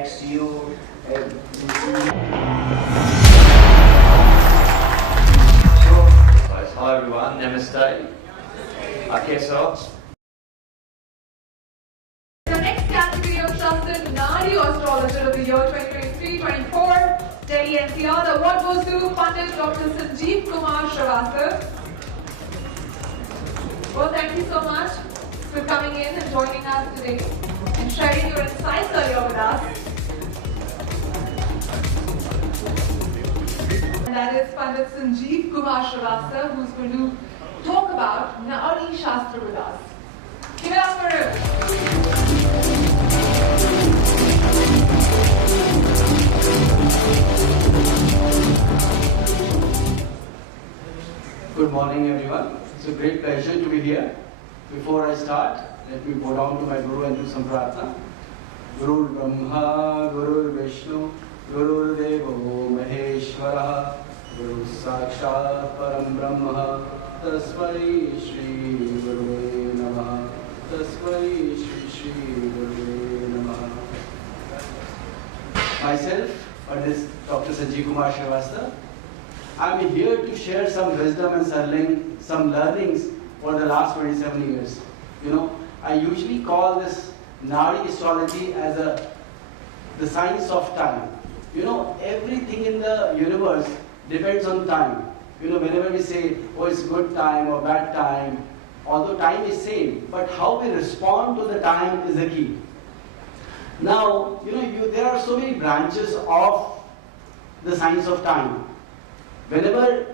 next to you. Hello everyone, Namaste. Okay, so The next category of trusted Nadi Astrologer of the year 2023-24, Delhi NCR, the award goes to Pandit Dr. Sanjeev Kumar Srivastava. Well, thank you so much for coming in and joining us today and sharing your insights earlier with us. And that is Pandit Sanjeev Kumar Srivastava, who's going to talk about Nadi Shastra with us. Give it up for him. Good morning everyone. It's a great pleasure to be here. Before I start, let me go down to my Guru and do some prarthana. Guru Brahma, Guru Vishnu, Guru Devo Maheshwara, Guru Sakshat Param Brahma, Tasmai Shri Guru Namaha, Tasmai Shri Guru Namaha. Myself, Dr. Sanjeev Kumar Srivastava. I'm here to share some wisdom and some learnings for the last 27 years. You know, I usually call this Nadi astrology as the science of time. You know, everything in the universe depends on time. You know, whenever we say, oh, it's good time or bad time, although time is same, but how we respond to the time is the key. Now, you know, there are so many branches of the science of time. Whenever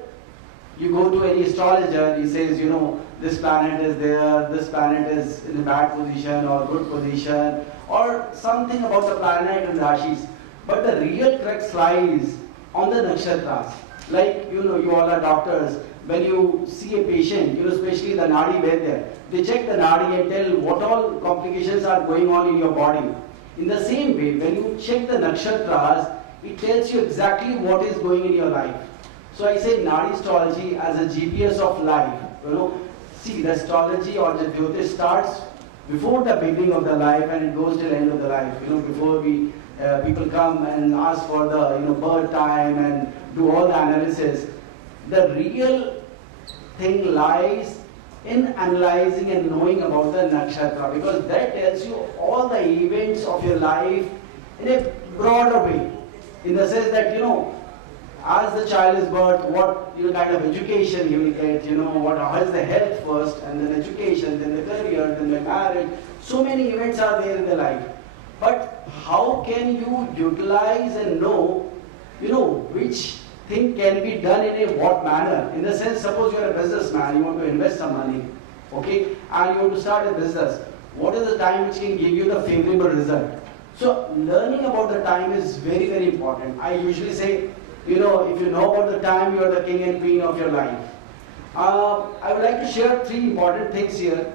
you go to any astrologer, he says, you know, this planet is there, this planet is in a bad position or good position, or something about the planet and rashis. But the real crux lies on the nakshatras. Like, you know, you all are doctors. When you see a patient, you know, especially the Nadi Vaidya, they check the Nadi and tell what all complications are going on in your body. In the same way, when you check the nakshatras, it tells you exactly what is going in your life. So I say Nadi astrology as a GPS of life. You know, see, the astrology or the Jyotish starts before the beginning of the life and it goes till the end of the life. You know, before people come and ask for the birth time and do all the analysis. The real thing lies in analyzing and knowing about the nakshatra, because that tells you all the events of your life in a broader way. In the sense that, you know, as the child is birth, what kind of education he will get, how is the health first, and then education, then the career, then the marriage. So many events are there in the life. But how can you utilize and know, which thing can be done in a what manner? In the sense, suppose you are a businessman, you want to invest some money, okay, and you want to start a business. What is the time which can give you the favorable result? So learning about the time is very, very important. I usually say, if you know about the time, you are the king and queen of your life. I would like to share 3 important things here.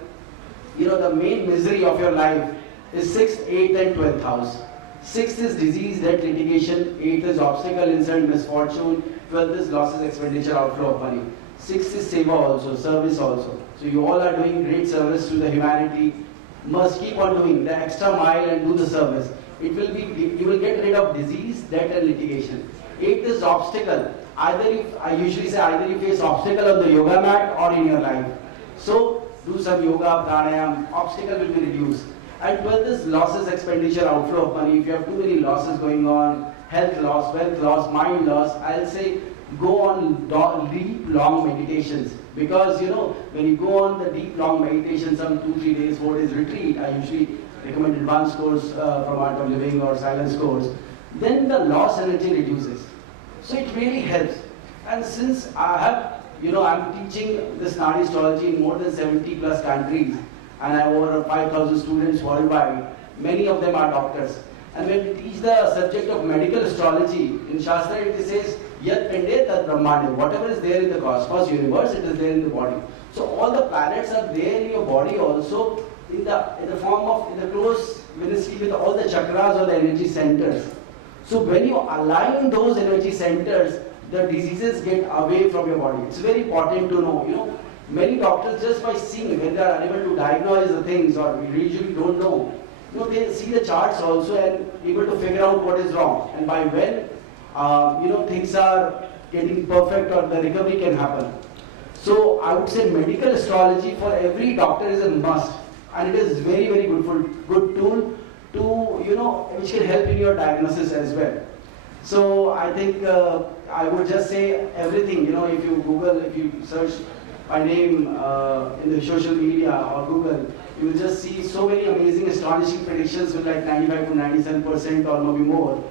The main misery of your life is 6th, 8th and 12th house. 6th is disease, death, litigation. 8th is obstacle, insult, misfortune. 12th is losses, expenditure, outflow of money. 6th is seva also, service also. So you all are doing great service to the humanity. Must keep on doing the extra mile and do the service. You will get rid of disease, death and litigation. 8th is obstacle. I usually say either you face obstacle on the yoga mat or in your life. So do some yoga, pranayam, obstacle will be reduced. And 12th is losses, expenditure, outflow of money. If you have too many losses going on, health loss, wealth loss, mind loss, I'll say go on deep long meditations. Because when you go on the deep long meditation, some 2-3 days, 4 days retreat, I usually recommend advanced course from Art of Living or silence course, then the loss energy reduces. So it really helps. And since I have, I'm teaching this Nadi astrology in more than 70 plus countries, and I have over 5,000 students worldwide. Many of them are doctors. And when we teach the subject of medical astrology, in Shastra it says, Yat Pinde Tat Brahmande, whatever is there in the cosmos, universe, it is there in the body. So all the planets are there in your body also in the form of, in the close ministry with all the chakras or the energy centers. So when you align those energy centers, the diseases get away from your body. It's very important to know, many doctors just by seeing, when they are unable to diagnose the things or we usually don't know, they see the charts also and able to figure out what is wrong and by when, things are getting perfect or the recovery can happen. So I would say medical astrology for every doctor is a must, and it is very, very good tool to, which can help in your diagnosis as well. So I think I would just say everything, if you Google, if you search my name in the social media or Google, you will just see so many amazing, astonishing predictions with like 95 to 97% or maybe more.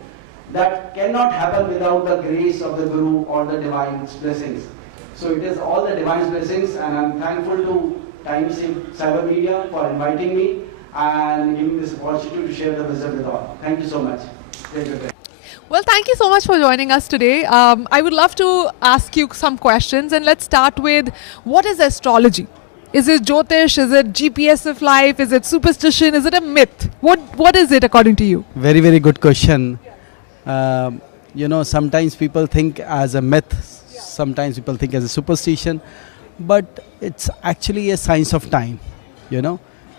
That cannot happen without the grace of the Guru or the divine blessings. So it is all the divine blessings, and I'm thankful to Times Cyber Media for inviting me and giving this opportunity to share the wisdom with all. Thank you so much. Well, thank you so much for joining us today. I would love to ask you some questions, and let's start with, what is astrology? Is it Jyotish? Is it GPS of life? Is it superstition? Is it a myth? What is it according to you? Very, very good question. Sometimes people think as a myth, sometimes people think as a superstition, but it's actually a science of time.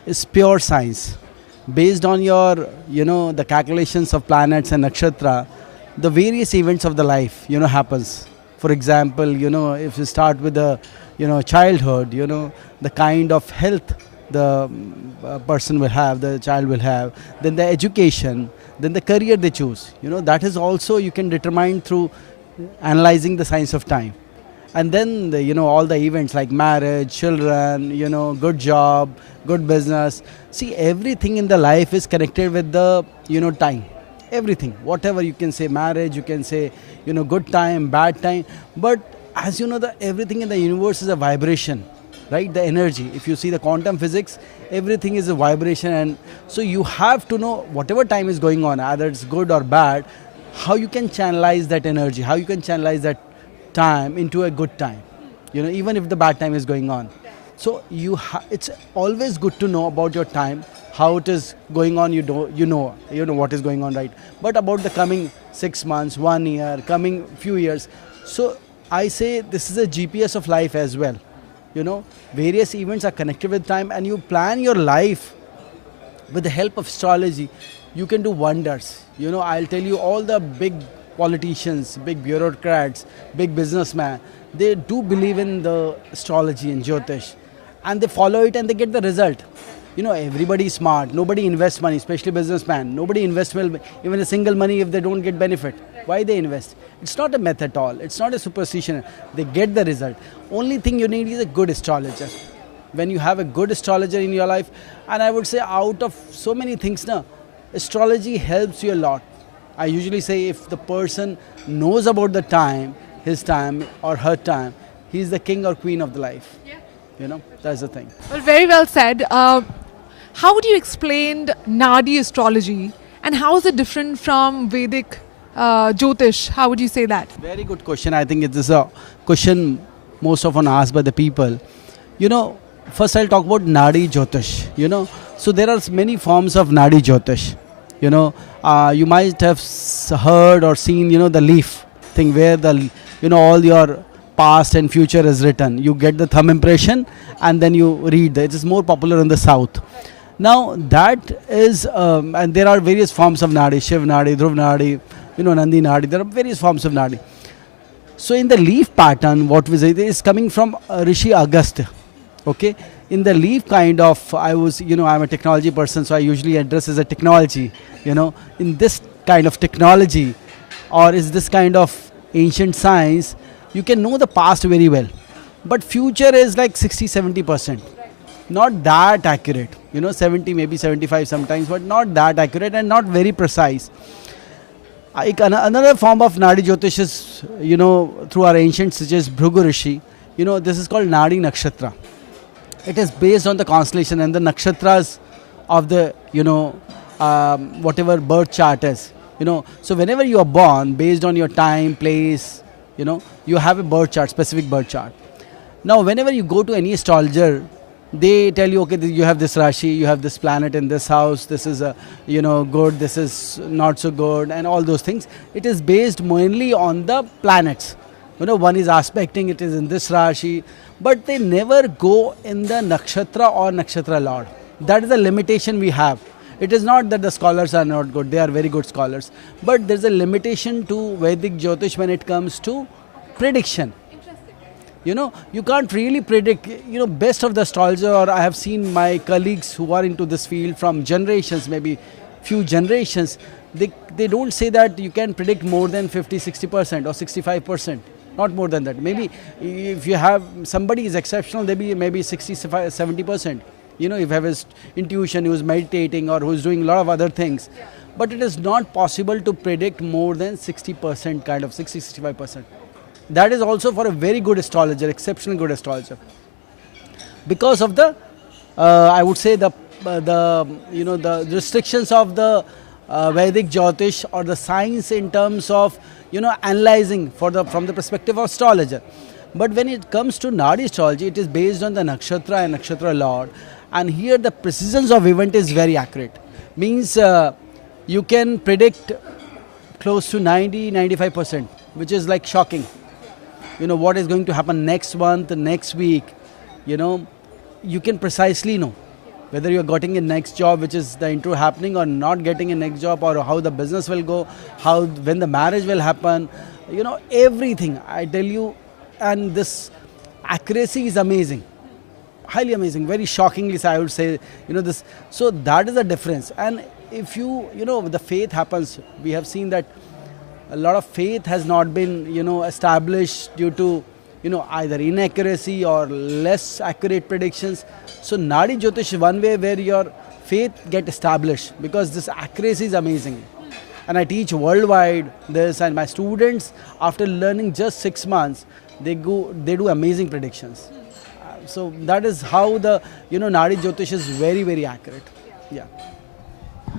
It's pure science. Based on your, the calculations of planets and nakshatra, the various events of the life, happens. For example, if you start with the, childhood, the kind of health the person will have, the child will have, then the education, then the career they choose. That is also you can determine through analyzing the science of time. And then, all the events like marriage, children, good job, good business. See, everything in the life is connected with the, time. Everything, whatever you can say, marriage, you can say, good time, bad time. But as you know, everything in the universe is a vibration, right? The energy. If you see the quantum physics, everything is a vibration. And so you have to know whatever time is going on, either it's good or bad, how you can channelize that energy, how you can channelize that time into a good time, even if the bad time is going on. So it's always good to know about your time, how it is going on. You know what is going on, right? But about the coming 6 months, 1 year, coming few years. So I say this is a GPS of life as well. Various events are connected with time, and you plan your life with the help of astrology. You can do wonders. I'll tell you, all the big politicians, big bureaucrats, big businessmen, they do believe in the astrology and Jyotish, and they follow it and they get the result. Everybody is smart. Nobody invests money, especially businessmen. Nobody invests even a single money if they don't get benefit. Why they invest? It's not a myth at all. It's not a superstition. They get the result. Only thing you need is a good astrologer. When you have a good astrologer in your life, and I would say out of so many things, astrology helps you a lot. I usually say if the person knows about the time, his time or her time, he is the king or queen of the life. Yeah. That's the thing. Well, very well said. How would you explain Nadi astrology, and how is it different from Vedic Jyotish? How would you say that? Very good question. I think it is a question most often asked by the people. First I'll talk about Nadi Jyotish. So there are many forms of Nadi Jyotish. You might have heard or seen, the leaf thing where the, all your past and future is written. You get the thumb impression and then you read. It is more popular in the south. Now that is, and there are various forms of Nadi, Shiv Nadi, Dhruv Nadi, Nandi Nadi. There are various forms of Nadi. So in the leaf pattern, what we say is coming from Rishi Agastya. Okay. In the leaf kind of, I'm a technology person, so I usually address as a technology. In this kind of technology, or is this kind of ancient science, you can know the past very well. But future is like 60-70%. Not that accurate. 70, maybe 75 sometimes, but not that accurate and not very precise. Another form of Nadi Jyotish is, through our ancients, such as Bhrigu Rishi. This is called Nadi Nakshatra. It is based on the constellation and the nakshatras of the, whatever birth chart is. So whenever you are born, based on your time, place, you have a birth chart, specific birth chart. Now, whenever you go to any astrologer, they tell you, okay, you have this Rashi, you have this planet in this house, this is, good, this is not so good, and all those things. It is based mainly on the planets. One is aspecting, it is in this Rashi, but they never go in the nakshatra or nakshatra lord. That is the limitation we have. It is not that the scholars are not good, they are very good scholars. But there's a limitation to Vedic Jyotish when it comes to prediction. You know, you can't really predict, you know, best of the astrologer, or I have seen my colleagues who are into this field from generations, maybe few generations, they don't say that you can predict more than 50-60% or 65%. Not more than that. Maybe if you have somebody is exceptional, maybe 60-70%. You know, if you have his intuition, who is meditating or who is doing a lot of other things. But it is not possible to predict more than 60%, kind of 60-65%. That is also for a very good astrologer, exceptional good astrologer. Because of the, I would say the restrictions of the Vedic Jyotish or the science in terms of, you know, analyzing from the perspective of astrologer. But when it comes to Nadi astrology, it is based on the nakshatra and nakshatra lord, and here the precision of event is very accurate. Means you can predict close to 90-95%, which is like shocking. You know what is going to happen next month, next week. You know, you can precisely know whether you are getting a next job, which is the intro happening, or not getting a next job, or how the business will go, when the marriage will happen, you know, everything, I tell you. And this accuracy is amazing, highly amazing, very shockingly, so I would say, you know, this. So that is the difference. And if you know, the faith happens, we have seen that a lot of faith has not been, you know, established due to, you know, either inaccuracy or less accurate predictions. So Nadi Jyotish is one way where your faith get established, because this accuracy is amazing. And I teach worldwide this, and my students, after learning just 6 months, they do amazing predictions. So that is how the, you know, Nadi Jyotish is very, very accurate. Yeah.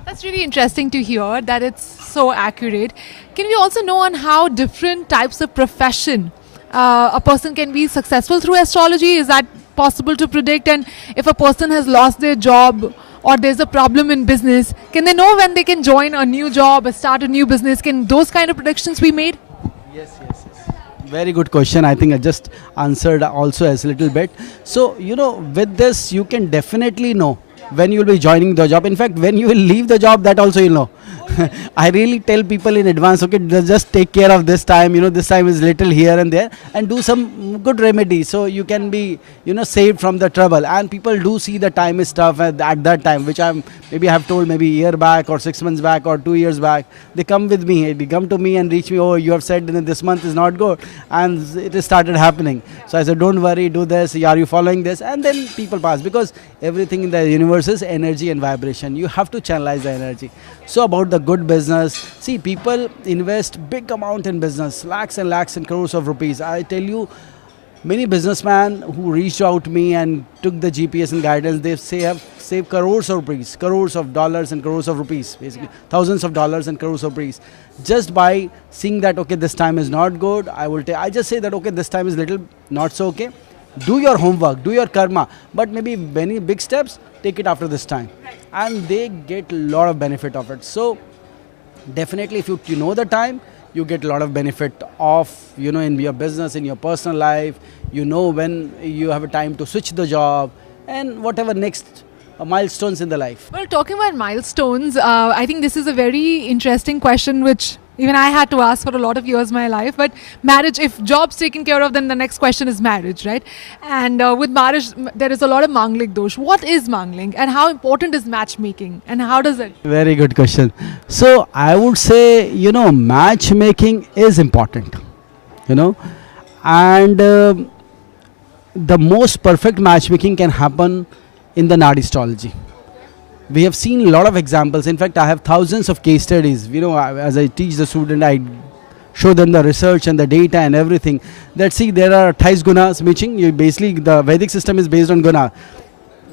That's really interesting to hear that it's so accurate. Can we also know on how different types of profession a person can be successful through astrology? Is that possible to predict? And if a person has lost their job or there's a problem in business, can they know when they can join a new job or start a new business? Can those kind of predictions be made? Yes. Very good question. I think I just answered also as a little bit. So, you know, with this, you can definitely know when you will be joining the job. In fact, when you will leave the job, that also you'll know. I really tell people in advance, okay, just take care of this time, you know, this time is little here and there, and do some good remedy so you can be, you know, saved from the trouble. And people do see the time is tough at that time, which I have told maybe a year back or 6 months back or 2 years back. They come with me, they come to me and reach me, oh, you have said that this month is not good, and it has started happening. So I said, don't worry, do this, are you following this? And then people pass, because everything in the universe is energy and vibration. You have to channelize the energy. So about the good business, see, people invest big amount in business, lakhs and lakhs and crores of rupees. I tell you, many businessmen who reached out to me and took the GPS and guidance, they have saved crores of rupees, crores of dollars and crores of rupees, basically thousands of dollars and crores of rupees, just by seeing that, okay, this time is not good. I just say that, okay, this time is little not so okay. Do your homework, do your karma, but maybe many big steps, take it after this time. And they get a lot of benefit of it. So definitely, if you know the time, you get a lot of benefit of, you know, in your business, in your personal life. You know when you have a time to switch the job and whatever next milestones in the life. Well, talking about milestones, I think this is a very interesting question which even I had to ask for a lot of years of my life. But marriage, if job's taken care of, then the next question is marriage, right? And with marriage, there is a lot of manglik dosh. What is mangling and how important is matchmaking and how does it? Very good question. So I would say, you know, matchmaking is important, you know, and the most perfect matchmaking can happen in the Nadi astrology. We have seen a lot of examples. In fact, I have thousands of case studies. You know, as I teach the student, I show them the research and the data and everything. That see, there are 28 gunas, meaning you basically the Vedic system is based on guna.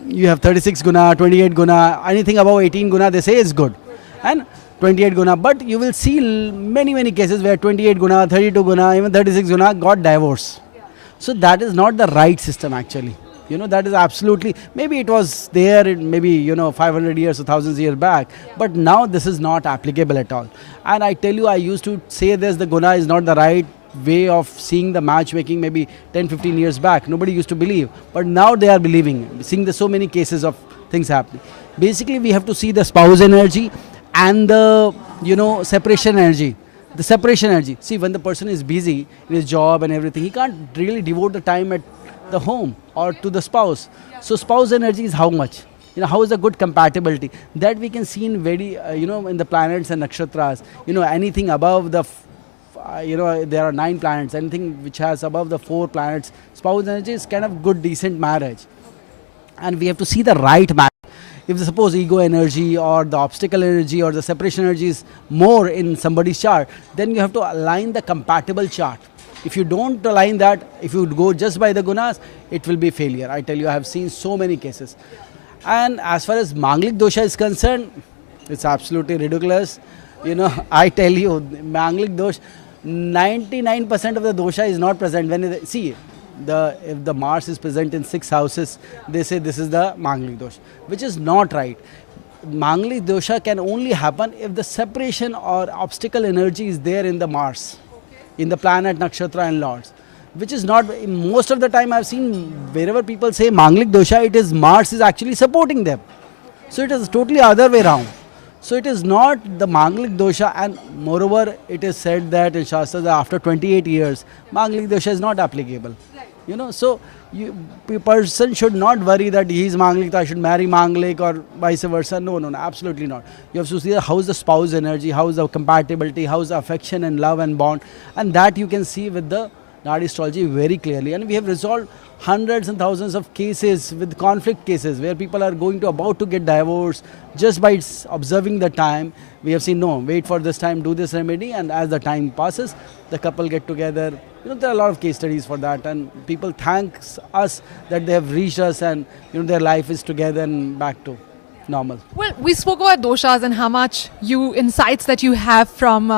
You have 36 guna, 28 guna, anything above 18 guna, they say is good, and 28 guna. But you will see many cases where 28 guna, 32 guna, even 36 guna got divorced. So that is not the right system actually. You know, that is absolutely, maybe it was there in maybe, you know, 500 years or thousands of years back, but now this is not applicable at all. And I tell you, I used to say this, the guna is not the right way of seeing the matchmaking maybe 10-15 years back. Nobody used to believe, but now they are believing, seeing the so many cases of things happening. Basically, we have to see the spouse energy and the, separation energy. The separation energy. See, when the person is busy in his job and everything, he can't really devote the time at the home or to the spouse. So spouse energy is how much? How is the good compatibility? That we can see in very, in the planets and nakshatras. Anything above the, there are 9 planets. Anything which has above the 4 planets, spouse energy is kind of good, decent marriage. And we have to see the right match. If suppose ego energy or the obstacle energy or the separation energy is more in somebody's chart, then you have to align the compatible chart. If you don't align that, if you go just by the gunas, it will be failure. I tell you, I have seen so many cases. And as far as Manglik dosha is concerned, it's absolutely ridiculous. I tell you, Manglik dosha, 99% of the dosha is not present. If the Mars is present in 6 houses, they say this is the Manglik dosha, which is not right. Manglik dosha can only happen if the separation or obstacle energy is there in the Mars, in the planet, nakshatra and lords, which is not. Most of the time I've seen wherever people say Manglik dosha, it is Mars is actually supporting them. So it is totally other way around. So it is not the Manglik dosha, and moreover it is said that in Shastra that after 28 years, Manglik dosha is not applicable. So a person should not worry that he is Manglik, I should marry Manglik or vice versa. No, absolutely not. You have to see how is the spouse energy, how is the compatibility, how is the affection and love and bond, and that you can see with the Nadi astrology very clearly. And we have resolved hundreds and thousands of cases with conflict cases where people are about to get divorced just by observing the time. We have seen, no, wait for this time, do this remedy, and as the time passes, the couple get together. There are a lot of case studies for that, and people thank us that they have reached us and their life is together and back to normal. Well, we spoke about doshas and how much insights that you have from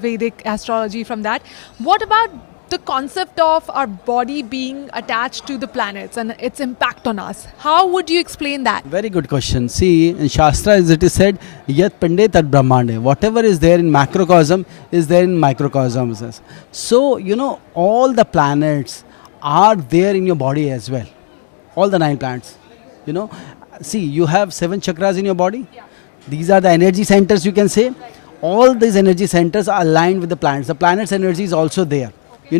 Vedic astrology from that. What about the concept of our body being attached to the planets and its impact on us? How would you explain that? Very good question. See, in Shastra as it is said, Yat Pinde Tat Brahmande. Whatever is there in macrocosm is there in microcosms. So, all the planets are there in your body as well. All the 9 planets. See, you have 7 chakras in your body. Yeah. These are the energy centers, you can say. All these energy centers are aligned with the planets. The planet's energy is also there.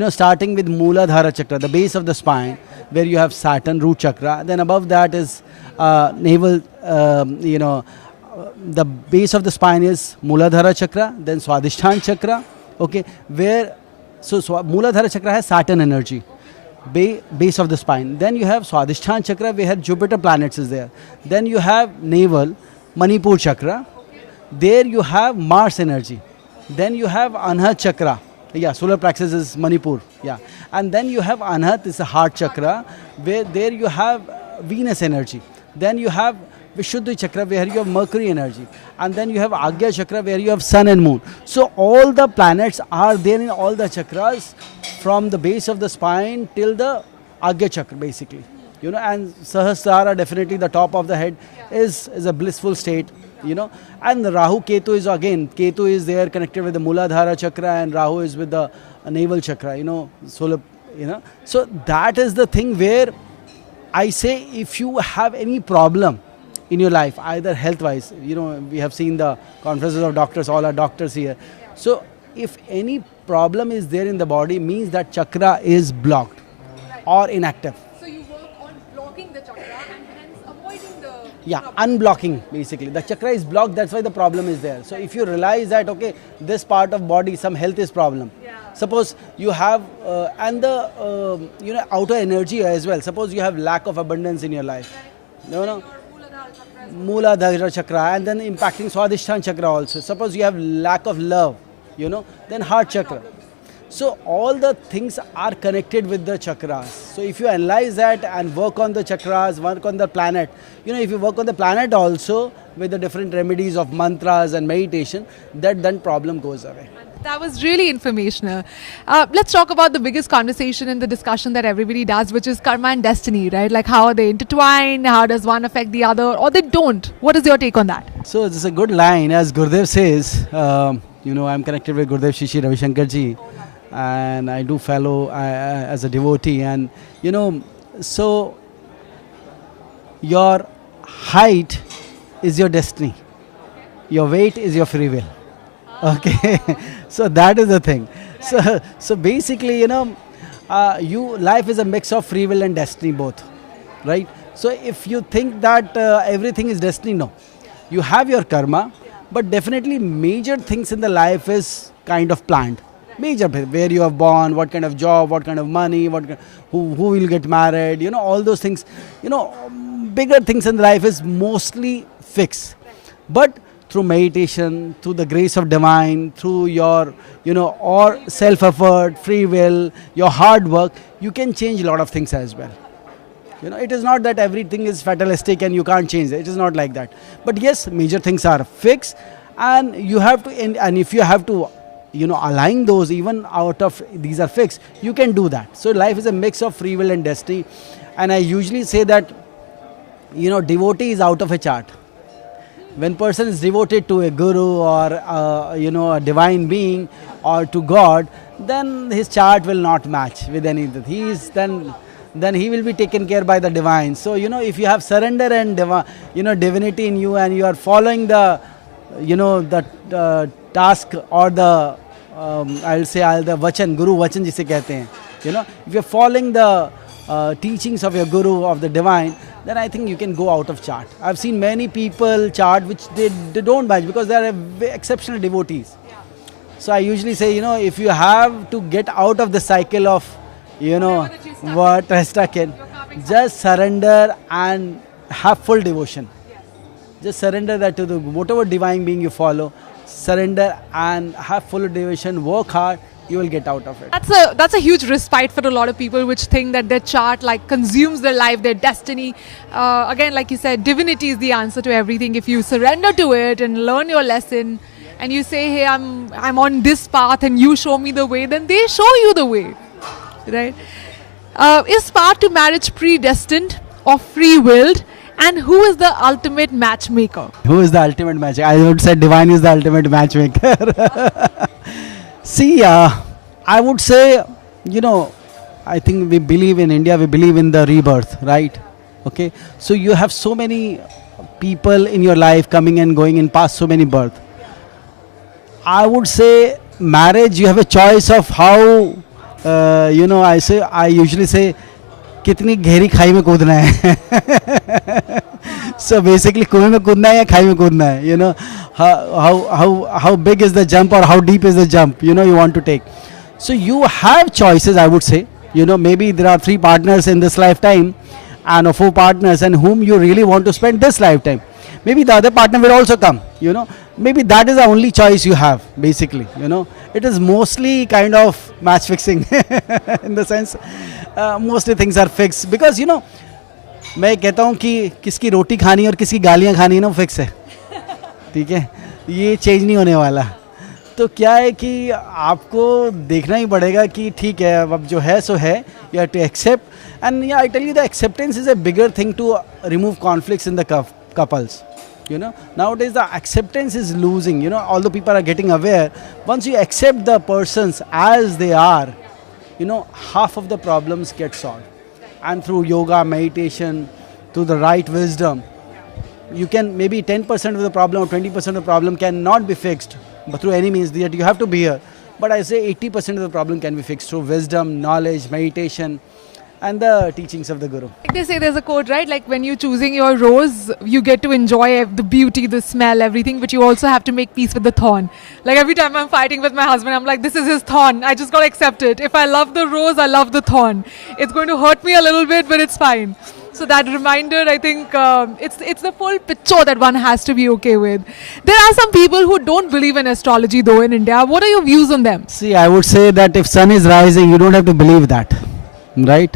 Starting with Mooladhara chakra, the base of the spine, where you have Saturn, root chakra. Then above that is navel, the base of the spine is Mooladhara chakra, then Swadhisthana chakra. Okay, so Mooladhara chakra has Saturn energy, base of the spine. Then you have Swadhisthana chakra, where Jupiter planets is there. Then you have navel, Manipur chakra. There you have Mars energy. Then you have Anhat chakra. Yeah, solar plexus is Manipur. Yeah, and then you have Anhat, is a heart chakra, where there you have Venus energy. Then you have Vishuddhi chakra, where you have Mercury energy, and then you have Agya chakra, where you have Sun and Moon. So all the planets are there in all the chakras, from the base of the spine till the Agya chakra, basically. And Sahasrara, definitely the top of the head, is a blissful state. And Rahu Ketu is again, Ketu is there connected with the Mooladhara chakra, and Rahu is with the navel chakra, solar, So that is the thing where I say, if you have any problem in your life, either health wise, we have seen the conferences of doctors, all are doctors here. So if any problem is there in the body, means that chakra is blocked or inactive. So you work on blocking the chakra and hence avoiding the... Yeah, unblocking basically. The chakra is blocked, that's why the problem is there. So if you realize that, okay, this part of body, some health is problem. Yeah. Suppose you have, and the outer energy as well. Suppose you have lack of abundance in your life. No. Mooladhara chakra, and then impacting Swadhisthana chakra also. Suppose you have lack of love, then heart chakra. So all the things are connected with the chakras. So if you analyze that and work on the chakras, work on the planet, if you work on the planet also with the different remedies of mantras and meditation, that then problem goes away. That was really informational. Let's talk about the biggest conversation in the discussion that everybody does, which is karma and destiny, right? Like how are they intertwined? How does one affect the other? Or they don't? What is your take on that? So this is a good line. As Gurudev says, I'm connected with Gurudev Shishi Ravi Shankar ji. And I do follow as a devotee, and so your height is your destiny. Your weight is your free will. Okay, so that is the thing. So basically, life is a mix of free will and destiny both, right? So if you think that everything is destiny, no, you have your karma, but definitely major things in the life is kind of planned. Major, where you are born, what kind of job, what kind of money, who will get married, all those things. Bigger things in life is mostly fixed, but through meditation, through the grace of divine, through your, or self-effort, free will, your hard work, you can change a lot of things as well. It is not that everything is fatalistic and you can't change it. It is not like that. But yes, major things are fixed, and you have to, and if you have to, align those even out of these are fixed, you can do that. So life is a mix of free will and destiny. And I usually say that, devotee is out of a chart. When person is devoted to a guru or a divine being or to God, then his chart will not match with anything. Then he will be taken care by the divine. So if you have surrender and divinity in you, and you are following the task or the I'll say the vachan, guru vachan jise kehte hain. If you are following the teachings of your guru, of the divine, then I think you can go out of chart. I've seen many people chart which they don't match because they are exceptional devotees. So I usually say, if you have to get out of the cycle of, what are stuck in, just surrender and have full devotion. Just surrender that to the whatever divine being you follow. Surrender and have full devotion. Work hard. You will get out of it. That's a huge respite for a lot of people which think that their chart consumes their life, their destiny. Again, like you said, divinity is the answer to everything. If you surrender to it and learn your lesson, and you say, hey, I'm on this path and you show me the way, then they show you the way, right? Is path to marriage predestined or free-willed? And who is the ultimate matchmaker? Who is the ultimate matchmaker? I would say divine is the ultimate matchmaker. See, I would say, I think we believe in India, we believe in the rebirth, right? Okay. So you have so many people in your life coming and going in past so many births. I would say marriage, you have a choice of how, I usually say, कितनी गहरी खाई में कूदना है. So basically कुएं में कूदना है या खाई में कूदना है, how big is the jump or how deep is the jump, you want to take. So you have choices, I would say. Maybe there are 3 partners in this lifetime and 4 partners and whom you really want to spend this lifetime. Maybe the other partner will also come, maybe that is the only choice you have, basically. It is mostly kind of match fixing in the sense mostly things are fixed because मैं कहता हूँ कि किसकी रोटी खानी और किसकी गालियाँ खानी है ना, फिक्स है. ठीक है, ये चेंज नहीं होने वाला. तो क्या है कि आपको देखना ही पड़ेगा कि ठीक है, अब जो है सो है, you have to accept. And I tell you, the acceptance is a bigger thing to remove conflicts in the couples. Nowadays the acceptance is losing. Although people are getting aware, once you accept the persons as they are, half of the problems get solved. And through yoga, meditation, through the right wisdom, you can maybe 10% of the problem or 20% of the problem cannot be fixed, but through any means that you have to be here. But I say 80% of the problem can be fixed through wisdom, knowledge, meditation, and the teachings of the Guru. Like they say, there's a quote, right? Like when you're choosing your rose, you get to enjoy the beauty, the smell, everything, but you also have to make peace with the thorn. Like every time I'm fighting with my husband, I'm like, this is his thorn. I just got to accept it. If I love the rose, I love the thorn. It's going to hurt me a little bit, but it's fine. So that reminder, I think it's the full picture that one has to be okay with. There are some people who don't believe in astrology though in India. What are your views on them? See, I would say that if sun is rising, you don't have to believe that, right?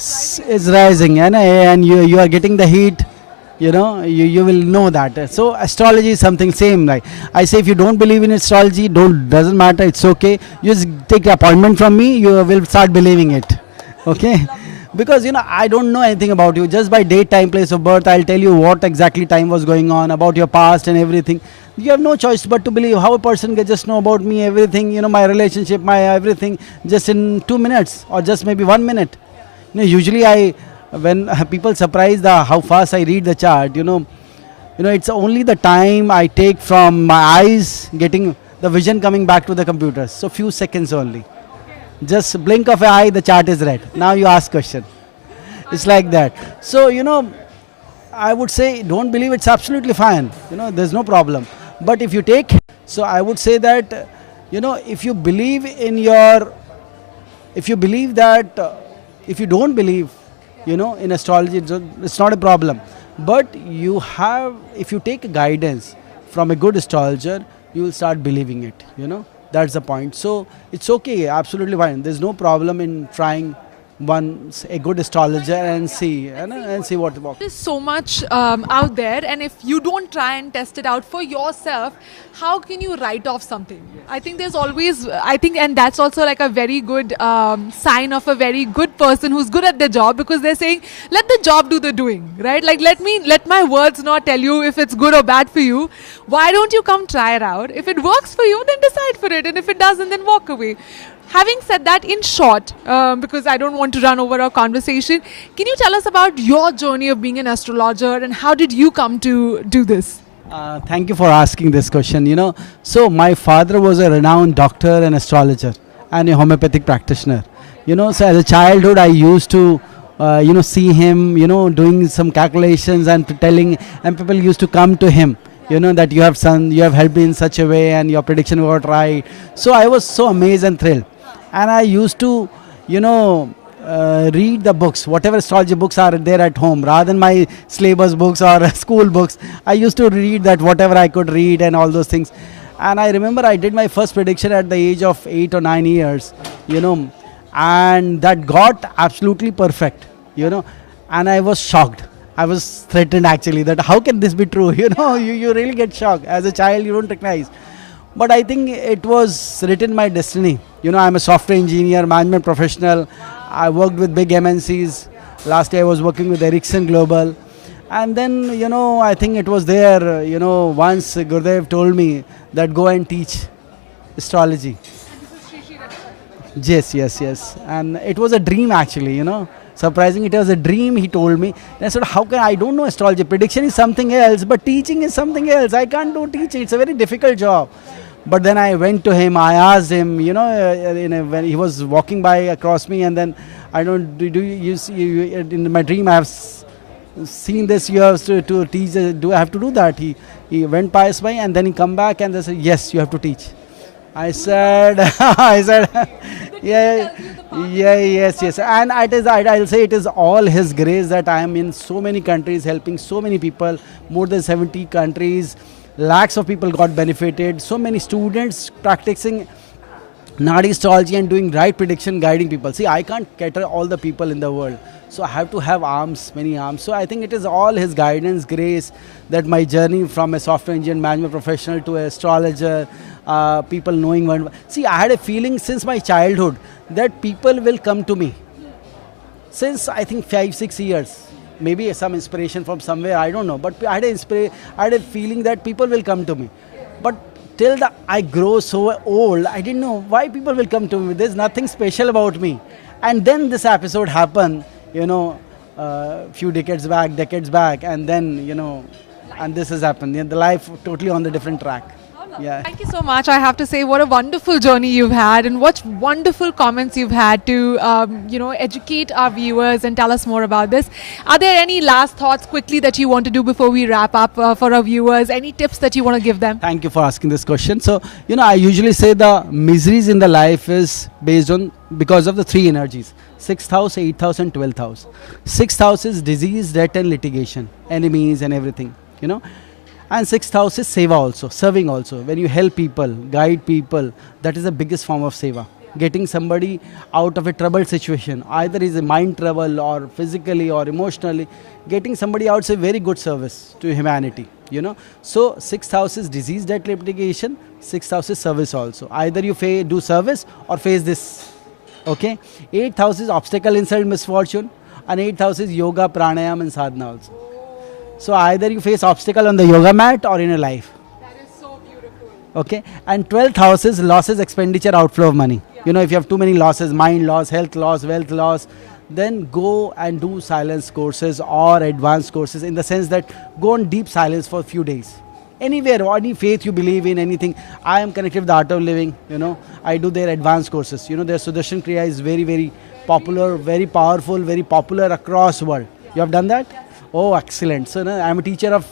It's rising, and you are getting the heat, you will know that. So astrology is something same. Like I say, if you don't believe in astrology, doesn't matter, it's okay. You just take an appointment from me, you will start believing it, okay? Because I don't know anything about you. Just by date, time, place of birth, I'll tell you what exactly time was going on, about your past and everything. You have no choice but to believe. How a person can just know about me, everything, my relationship, my everything, just in 2 minutes or just maybe 1 minute. Usually I when people surprise the how fast I read the chart, it's only the time I take from my eyes getting the vision coming back to the computer. So few seconds only. Just blink of an eye, the chart is read. Now you ask question. It's like that. So, I would say don't believe, it's absolutely fine. There's no problem. But if you take, so I would say that, if you believe in your, if you believe that, if you don't believe, in astrology, it's not a problem. But you have, if you take guidance from a good astrologer, you will start believing it, That's the point. So it's okay, absolutely fine. There's no problem in trying a good astrologer and see what works. There's so much out there, and if you don't try and test it out for yourself, how can you write off something? I think there's always, and that's also like a very good sign of a very good person who's good at their job, because they're saying, let the job do the doing, right? Like, let my words not tell you if it's good or bad for you. Why don't you come try it out? If it works for you, then decide for it, and if it doesn't, then walk away. Having said that, in short, because I don't want to run over our conversation, can you tell us about your journey of being an astrologer and how did you come to do this? Thank you for asking this question. So my father was a renowned doctor and astrologer and a homeopathic practitioner. So as a childhood, I used to, see him, doing some calculations and telling, and people used to come to him. That you have helped me in such a way and your prediction got right. So I was so amazed and thrilled. And I used to, read the books, whatever astrology books are there at home, rather than my syllabus books or school books. I used to read that whatever I could read and all those things. And I remember I did my first prediction at the age of 8 or 9 years, and that got absolutely perfect, and I was shocked. I was threatened actually that how can this be true? You really get shocked. As a child, you don't recognize. But I think it was written my destiny. I'm a software engineer, management professional. I worked with big MNCs. Last year I was working with Ericsson Global. And then, I think it was there, once Gurudev told me that go and teach astrology. Yes. And it was a dream actually, Surprising, it was a dream, he told me. And I said, how can I don't know astrology? Prediction is something else, but teaching is something else. I can't do teaching. It's a very difficult job. But then I went to him, I asked him, when he was walking by across me, and then I don't, do you see, in my dream I have seen this, you have to teach, do I have to do that? He went past by and then he come back and they said, yes, you have to teach. I said, yes. And I'll say it is all his grace that I am in so many countries, helping so many people, more than 70 countries, lakhs of people got benefited, so many students practicing Nadi astrology and doing right prediction, guiding people. See, I can't cater all the people in the world. So I have to have arms, many arms. So I think it is all his guidance, grace, that my journey from a software engineer, management professional to an astrologer, people knowing one. See, I had a feeling since my childhood that people will come to me. Since I think 5-6 years. Maybe some inspiration from somewhere, I don't know. But I had a feeling that people will come to me. But till I grow so old, I didn't know why people will come to me. There's nothing special about me. And then this episode happened, few decades back, and then, and this has happened. The life totally on the different track. Yeah. Thank you so much. I have to say, what a wonderful journey you've had, and what wonderful comments you've had to, educate our viewers and tell us more about this. Are there any last thoughts quickly that you want to do before we wrap up for our viewers? Any tips that you want to give them? Thank you for asking this question. So, I usually say the miseries in the life is because of the three energies: 6th house, 8th house, and 12th house. 6th house is disease, debt, and litigation, enemies, and everything. And 6th house is seva also, serving also. When you help people, guide people, that is the biggest form of seva. Getting somebody out of a troubled situation, either is a mind trouble or physically or emotionally, getting somebody out is a very good service to humanity. So 6th house is disease, debt, litigation. 6th house is service also. Either you do service or face this. Okay. 8th house is obstacle, insult, misfortune. And 8th house is yoga, pranayam, and sadhana also. So either you face obstacle on the yoga mat or in your life. That is so beautiful. Okay. And 12th house is losses, expenditure, outflow of money. Yeah. If you have too many losses, mind loss, health loss, wealth loss, then go and do silence courses or advanced courses, in the sense that go on deep silence for a few days. Anywhere, or any faith you believe in, anything. I am connected with the Art of Living, I do their advanced courses. Their Sudarshan Kriya is very, very popular, very powerful, very popular across world. You have done that? Oh, excellent. So I'm a teacher of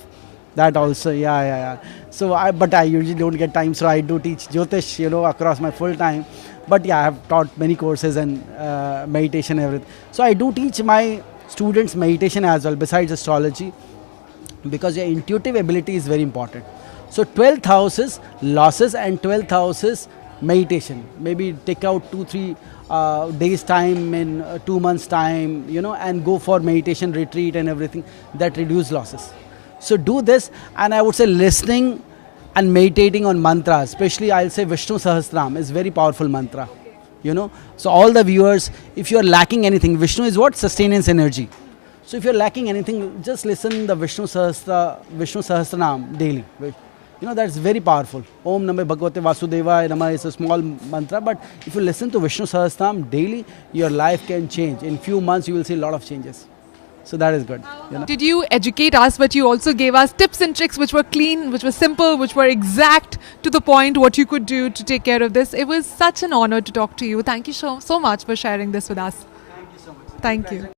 that also. Yeah. So but I usually don't get time, so I do teach Jyotish, across my full time. But yeah, I have taught many courses and meditation, everything. So I do teach my students meditation as well, besides astrology, because your intuitive ability is very important. So 12th house is losses and 12th house is meditation. Maybe take out 2-3 days time in 2 months time, and go for meditation retreat and everything that reduce losses. So do this, and I would say listening and meditating on mantras, especially I'll say Vishnu Sahasranam is very powerful mantra. So all the viewers, if you are lacking anything, Vishnu is what? Sustenance energy. So if you're lacking anything, just listen the Vishnu Sahasranam daily. That's very powerful. Om Namo Bhagavate Vasudevaya Namah is a small mantra, but if you listen to Vishnu Sahasranam daily, your life can change. In few months, you will see a lot of changes. So that is good. Did you educate us, but you also gave us tips and tricks which were clean, which were simple, which were exact to the point, what you could do to take care of this. It was such an honor to talk to you. Thank you so much for sharing this with us. Thank you so much. Thank you.